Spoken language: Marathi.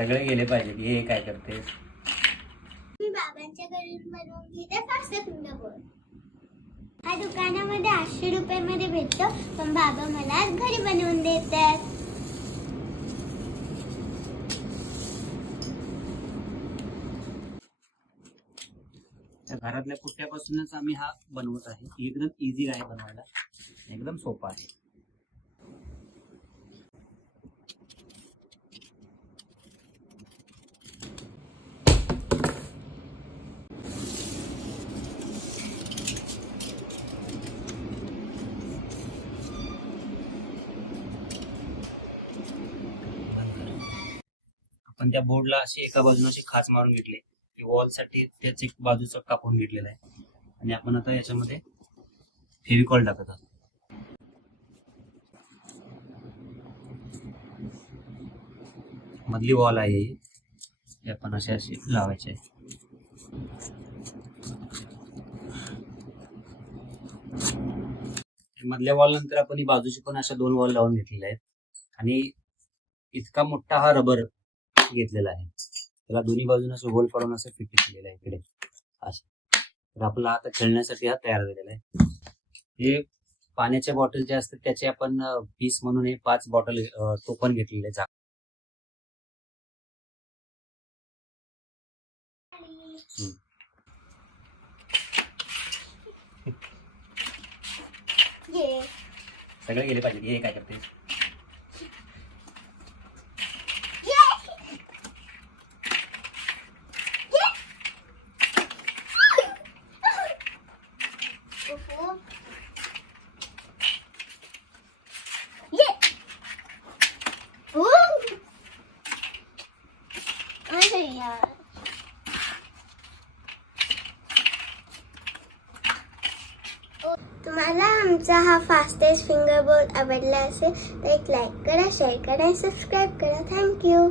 सगळे गेले पाहिजे. हे काय करते? मी बाबांच्या घरी बनवून घेते फास्ट फिंगर बोल. हा दुकानामध्ये 800 रुपयामध्ये भेटतो, पण बाबा मला घरी बनवून देतात. घरातल्या पुट्ट्यापासूनच आम्ही हा बनवत आहे. एकदम इझी आहे बनवायला, एकदम सोपा आहे. आपण त्या बोर्डला अशी एका बाजूने अशी खाच मारून घेतली, की वॉल साठी त्याच एक बाजूचा कापून घेतलेला आहे. आणि आपण आता याच्यामध्ये फेविकॉल टाकत आहोत. मधली वॉल आहे ही आपण अशी अशी लावायची आहे. मधल्या वॉल नंतर आपण ही बाजूची पण अशा 2 वॉल लावून घेतलेल्या आहेत. आणि इतका मोठा हा रबर घेतलेला आहे, त्याला दोन्ही बाजूने असं होल करून असं फिट केलेलं आहे इकडे असं. तर आपला आता खेळण्यासाठी हा तयार झालेला आहे. हे पाण्याच्या बॉटल जे असतात त्याचे आपण पीस म्हणून हे 5 बॉटल टोपण घेतलेले आहे. सगळे गेले पाहिजे. हे काय करते? तुम्हाला आमचा हा फास्टेस्ट फिंगर बोर्ड आवडला असेल तर एक लाईक करा, शेअर करा आणि सबस्क्राईब करा. थँक्यू.